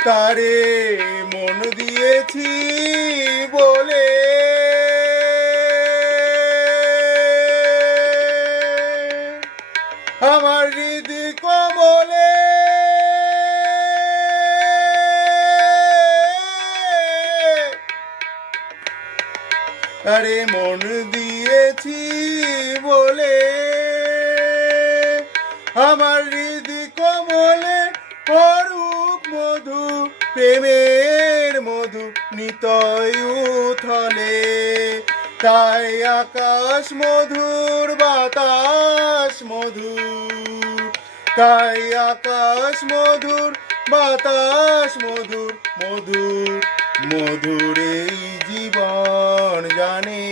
তারে মন দিয়েছি বলে আমার হৃদি কমলে তারে মন দিয়েছি বলে আমার হৃদি কমলে অরূপ মধু প্রেমের মধু নিতয় উথলে তাই আকাশ মধুর বাতাস মধুর তাই আকাশ মধুর বাতাস মধুর মধুর মধুর এই জীবন জানে